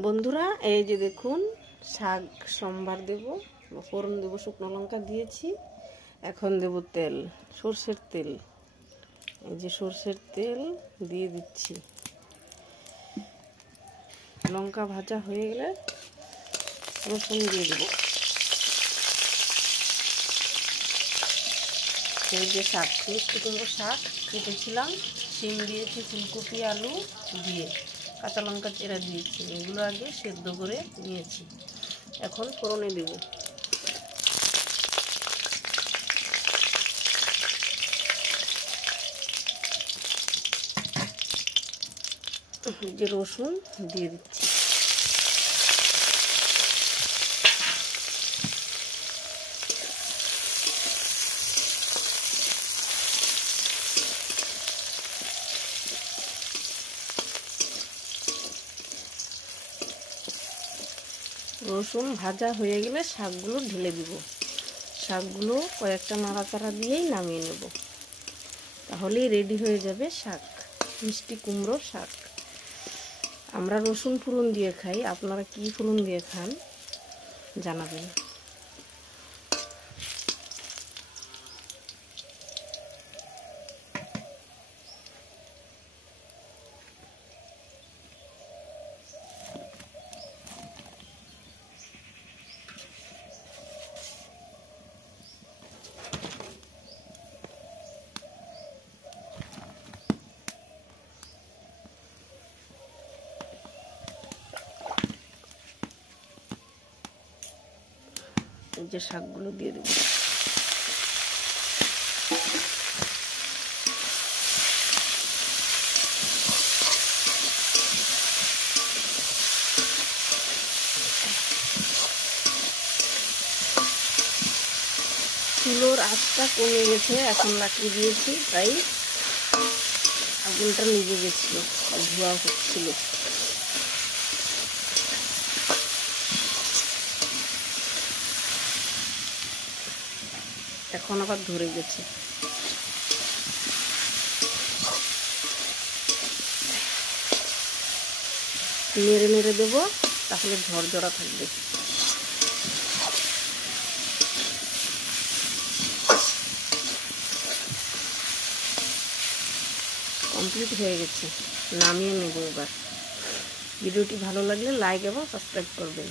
বন্ধুরা এই যে দেখুন শাক সম্বার দেব, ফোড়ন দেব, শুকনো লঙ্কা দিয়েছি। এখন দেব তেল, সরষের তেল। এই যে সরষের তেল দিয়ে দিচ্ছি। লঙ্কা ভাজা হয়ে গেলে রসুন দিয়ে দেব। এই যে শাক, মিষ্টি কুমড়ো শাক কেটেছিলাম, শিম দিয়েছি, ফুলকপি আলু দিয়ে কাঁচা লঙ্কা চেরা দিয়েছি। এগুলো আগে সেদ্ধ করে নিয়েছি। এখন ফোড়নে দেব। যে রসুন দিয়ে দিচ্ছি। রসুন ভাজা হয়ে গেলে শাকগুলো ঢেলে দিব। শাকগুলো কয়েকটা নাড়াচাড়া দিয়েই নামিয়ে নেব, তাহলেই রেডি হয়ে যাবে শাক, মিষ্টি কুমড়ো শাক। আমরা রসুন ফোড়ন দিয়ে খাই, আপনারা কি ফোড়ন দিয়ে খান জানাবেন। এই যে শাকগুলো দিয়ে দেব। চুলোর আঁচটা কমে গেছে, এখন লাকড়ি দিয়েছি, তাই আগুনটা নিভে গেছিল, ধোয়া হচ্ছিল। এখন আবার ধরে গেছে। নেড়ে নেড়ে দেবো, তাহলে ঝরঝরা থাকবে। কমপ্লিট হয়ে গেছে, নামিয়ে নেব এবার। ভিডিওটি ভালো লাগলে লাইক এবং সাবস্ক্রাইব করবেন।